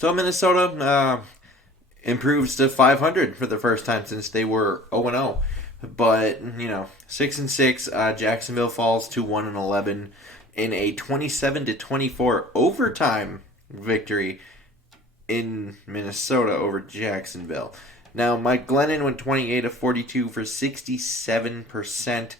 So Minnesota improves to 500 for the first time since they were 0-0. But 6-6. Jacksonville falls to 1-11 in a 27-24 overtime victory in Minnesota over Jacksonville. Now, Mike Glennon went 28 of 42 for 67%,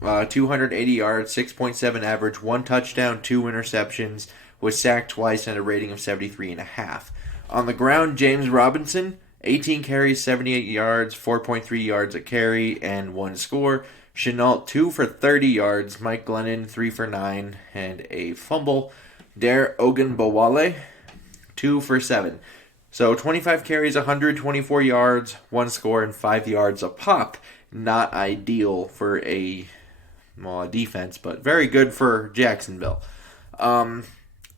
280 yards, 6.7 average, one touchdown, two interceptions, was sacked twice, and a rating of 73.5. On the ground, James Robinson, 18 carries, 78 yards, 4.3 yards a carry, and one score. Chenault, 2 for 30 yards. Mike Glennon, 3 for 9, and a fumble. Dare Ogunbowale, 2 for 7. So 25 carries, 124 yards, one score, and 5 yards a pop. Not ideal for a defense, but very good for Jacksonville.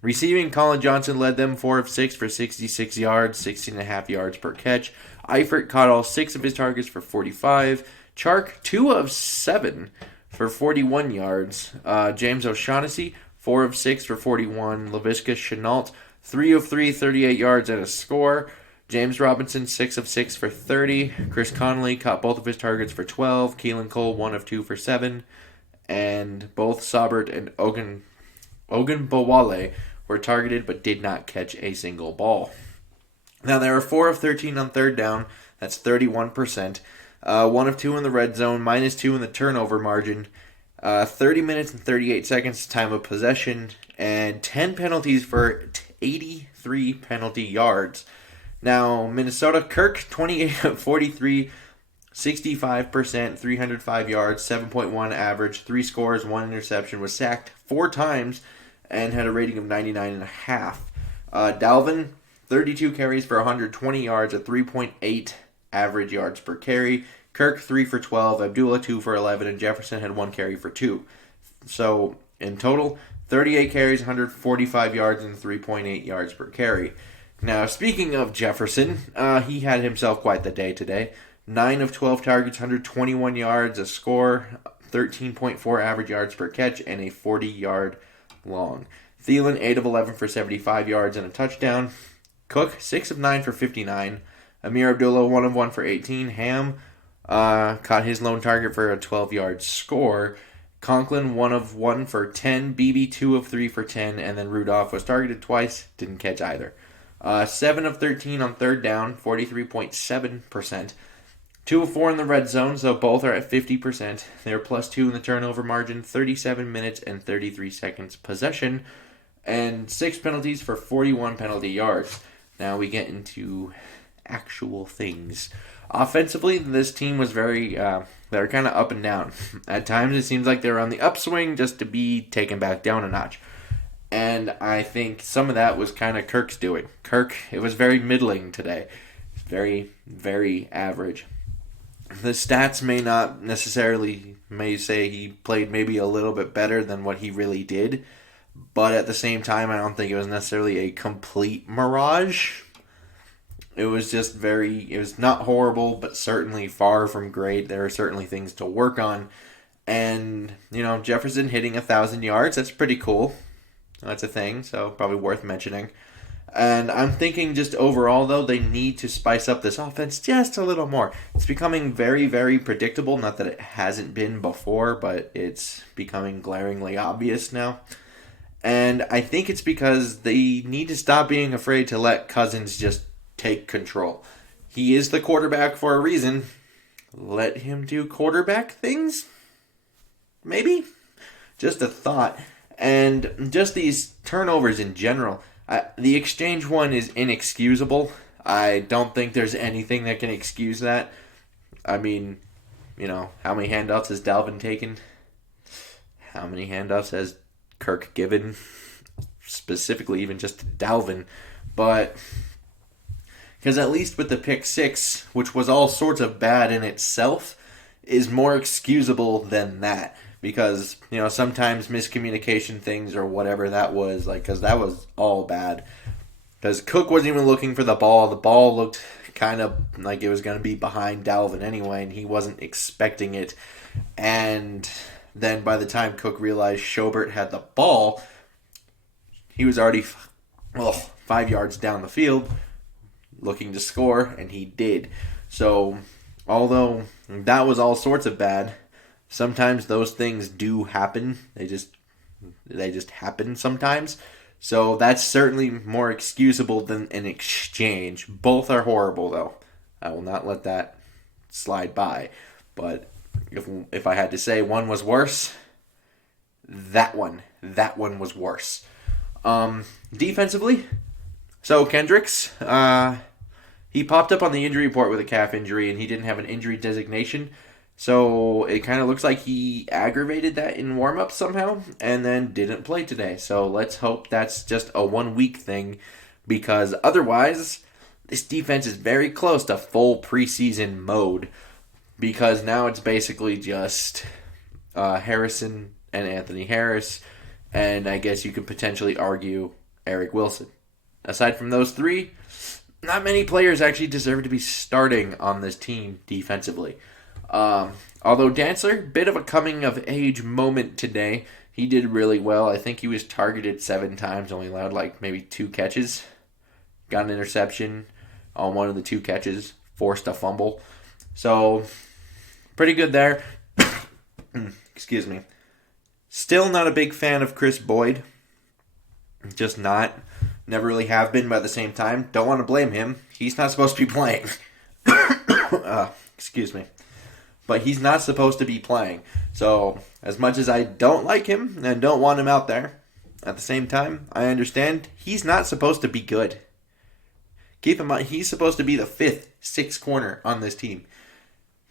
Receiving, Colin Johnson led them 4 of 6 for 66 yards, 16.5 yards per catch. Eifert caught all 6 of his targets for 45. Chark, 2 of 7 for 41 yards. James O'Shaughnessy, 4 of 6 for 41. Laviska Shenault, 3 of 3, 38 yards and a score. James Robinson, 6 of 6 for 30. Chris Connolly caught both of his targets for 12. Keelan Cole, 1 of 2 for 7. And both Saubert and Ogunbowale were targeted but did not catch a single ball. Now, they were 4 of 13 on third down. That's 31%. 1 of 2 in the red zone, -2 in the turnover margin. 30 minutes and 38 seconds time of possession, and 10 penalties for 83 penalty yards. Now, Minnesota, Kirk, 28 of 43, 65%, 305 yards, 7.1 average, 3 scores, 1 interception, was sacked 4 times, and had a rating of 99.5. Dalvin, 32 carries for 120 yards, a 3.8 average yards per carry. Kirk, 3 for 12, Abdullah, 2 for 11, and Jefferson had 1 carry for 2. So, in total, 38 carries, 145 yards, and 3.8 yards per carry. Now, speaking of Jefferson, he had himself quite the day today. 9 of 12 targets, 121 yards, a score, 13.4 average yards per catch, and a 40-yard long. Thielen, 8 of 11 for 75 yards and a touchdown. Cook, 6 of 9 for 59. Amir Abdullah, 1 of 1 for 18. Ham caught his lone target for a 12-yard score. Conklin, 1 of 1 for 10. Beebe, 2 of 3 for 10. And then Rudolph was targeted twice, didn't catch either. 7 of 13 on third down, 43.7%. 2 of 4 in the red zone, so both are at 50%. They're +2 in the turnover margin, 37 minutes and 33 seconds possession, and 6 penalties for 41 penalty yards. Now we get into actual things. Offensively, this team was they're kind of up and down. At times, it seems like they're on the upswing just to be taken back down a notch. And I think some of that was kind of Kirk's doing. Kirk, it was very middling today. Very, very average. The stats may say he played maybe a little bit better than what he really did, but at the same time, I don't think it was necessarily a complete mirage. It was it was not horrible, but certainly far from great. There are certainly things to work on. And, Jefferson hitting 1,000 yards, that's pretty cool. That's a thing, so probably worth mentioning. And I'm thinking just overall, though, they need to spice up this offense just a little more. It's becoming very, very predictable. Not that it hasn't been before, but it's becoming glaringly obvious now. And I think it's because they need to stop being afraid to let Cousins just take control. He is the quarterback for a reason. Let him do quarterback things? Maybe? Just a thought. And just these turnovers in general. The exchange one is inexcusable. I don't think there's anything that can excuse that. I mean, how many handoffs has Dalvin taken? How many handoffs has Kirk given? Specifically, even just to Dalvin. But, because at least with the pick 6, which was all sorts of bad in itself, is more excusable than that. Because, sometimes miscommunication things or whatever that was, because that was all bad. Because Cook wasn't even looking for the ball. The ball looked kind of like it was going to be behind Dalvin anyway, and he wasn't expecting it. And then by the time Cook realized Schobert had the ball, he was already 5 yards down the field looking to score, and he did. So, although that was all sorts of bad, sometimes those things do happen. They just happen sometimes. So that's certainly more excusable than an exchange. Both are horrible, though. I will not let that slide by. But if I had to say one was worse, that one was worse. Defensively, so Kendricks, he popped up on the injury report with a calf injury, and he didn't have an injury designation. So it kind of looks like he aggravated that in warm-up somehow and then didn't play today. So let's hope that's just a 1 week thing, because otherwise this defense is very close to full preseason mode, because now it's basically just Harrison and Anthony Harris, and I guess you could potentially argue Eric Wilson. Aside from those three, not many players actually deserve to be starting on this team defensively. Although Dantzler, bit of a coming-of-age moment today. He did really well. I think he was targeted 7 times, only allowed maybe 2 catches. Got an interception on one of the 2 catches, forced a fumble. So, pretty good there. Excuse me. Still not a big fan of Chris Boyd. Just not. Never really have been, but at the same time, don't want to blame him. He's not supposed to be playing. Excuse me. But he's not supposed to be playing. So, as much as I don't like him and don't want him out there, at the same time, I understand he's not supposed to be good. Keep in mind, he's supposed to be the 5th, 6th corner on this team.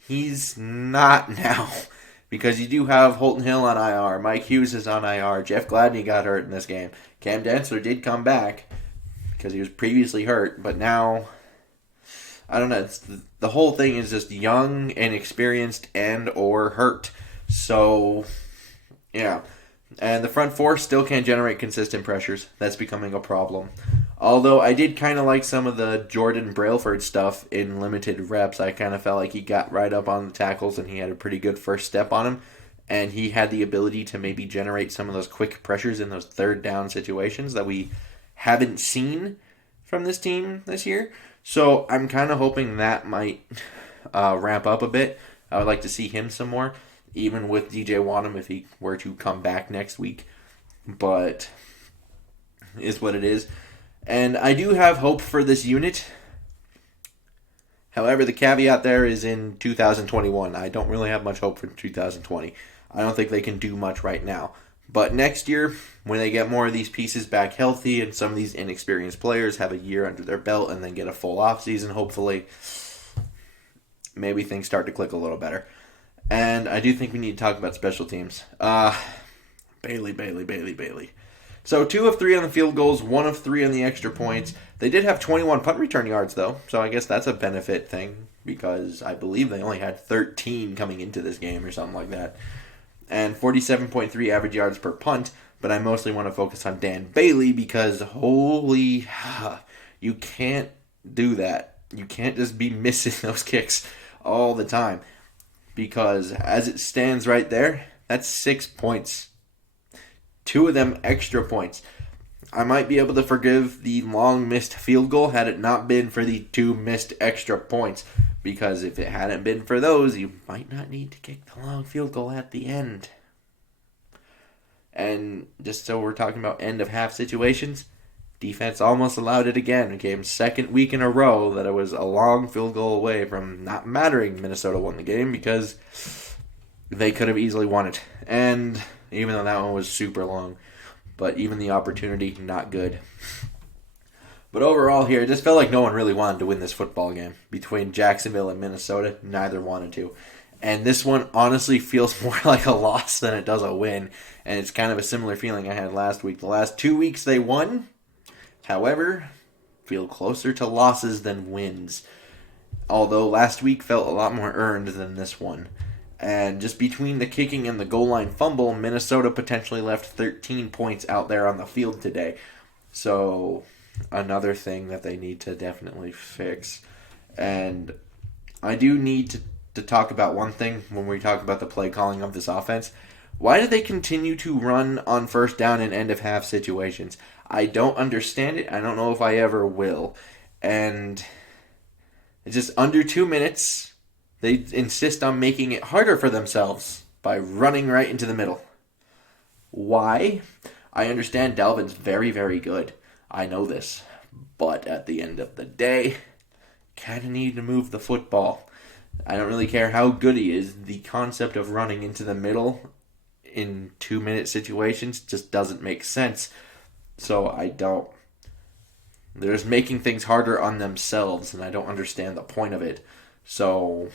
He's not now. Because you do have Holton Hill on IR, Mike Hughes is on IR, Jeff Gladney got hurt in this game. Cam Dantzler did come back because he was previously hurt, but now, I don't know, the whole thing is just young, inexperienced, and or hurt. So, yeah. And the front four still can't generate consistent pressures. That's becoming a problem. Although I did kind of like some of the Jordan Brailford stuff in limited reps. I kind of felt like he got right up on the tackles and he had a pretty good first step on him. And he had the ability to maybe generate some of those quick pressures in those third down situations that we haven't seen from this team this year. So I'm kind of hoping that might ramp up a bit. I would like to see him some more, even with DJ Wadham if he were to come back next week. But is what it is. And I do have hope for this unit. However, the caveat there is in 2021. I don't really have much hope for 2020. I don't think they can do much right now. But next year, when they get more of these pieces back healthy and some of these inexperienced players have a year under their belt and then get a full offseason, hopefully, maybe things start to click a little better. And I do think we need to talk about special teams. Bailey. So 2 of 3 on the field goals, 1 of 3 on the extra points. They did have 21 punt return yards, though, so I guess that's a benefit thing, because I believe they only had 13 coming into this game or something like that. And 47.3 average yards per punt, but I mostly want to focus on Dan Bailey because you can't do that. You can't just be missing those kicks all the time, because as it stands right there, that's 6 points. 2 of them extra points. I might be able to forgive the long missed field goal had it not been for the 2 missed extra points. Because if it hadn't been for those, you might not need to kick the long field goal at the end. And just so we're talking about end of half situations, defense almost allowed it again. It came second week in a row that it was a long field goal away from not mattering. Minnesota won the game because they could have easily won it. And even though that one was super long. But even the opportunity, not good. But overall here, it just felt like no one really wanted to win this football game. Between Jacksonville and Minnesota, neither wanted to. And this one honestly feels more like a loss than it does a win. And it's kind of a similar feeling I had last week. The last 2 weeks they won. However, feel closer to losses than wins. Although last week felt a lot more earned than this one. And just between the kicking and the goal line fumble, Minnesota potentially left 13 points out there on the field today. So, another thing that they need to definitely fix. And I do need to talk about one thing when we talk about the play calling of this offense. Why do they continue to run on first down in end of half situations? I don't understand it. I don't know if I ever will. And it's just under 2 minutes. They insist on making it harder for themselves by running right into the middle. Why? I understand Dalvin's very, very good. I know this. But at the end of the day, kind of need to move the football. I don't really care how good he is. The concept of running into the middle in 2-minute situations just doesn't make sense. So I don't. They're just making things harder on themselves, and I don't understand the point of it. So,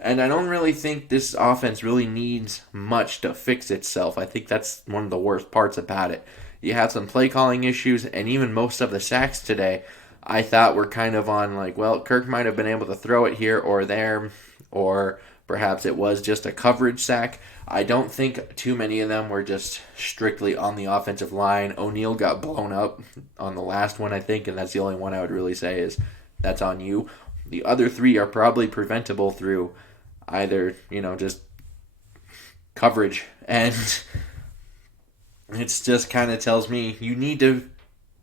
and I don't really think this offense really needs much to fix itself. I think that's one of the worst parts about it. You have some play calling issues, and even most of the sacks today, I thought were kind of on like, well, Kirk might have been able to throw it here or there, or perhaps it was just a coverage sack. I don't think too many of them were just strictly on the offensive line. O'Neal got blown up on the last one, I think, and that's the only one I would really say is that's on you. The other three are probably preventable through either, just coverage. And it just kind of tells me you need to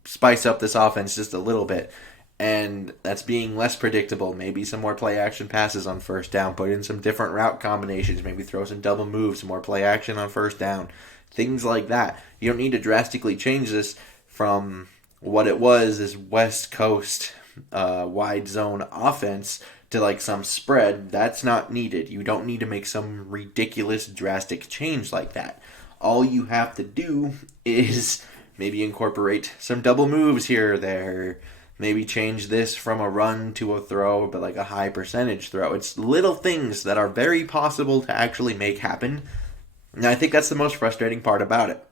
spice up this offense just a little bit. And that's being less predictable. Maybe some more play action passes on first down. Put in some different route combinations. Maybe throw some double moves, some more play action on first down. Things like that. You don't need to drastically change this from what it was, this West Coast wide zone offense, to like some spread. That's not needed. You don't need to make some ridiculous drastic change like that. All you have to do is maybe incorporate some double moves here or there. Maybe change this from a run to a throw, but like a high percentage throw. It's little things that are very possible to actually make happen. And I think that's the most frustrating part about it.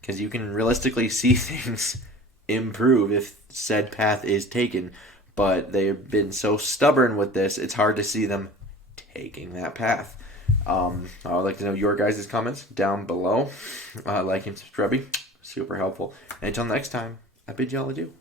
Because you can realistically see things improve if said path is taken. But they've been so stubborn with this, it's hard to see them taking that path. I would like to know your guys' comments down below. Like and subscribe. Super helpful. And until next time, I bid y'all adieu.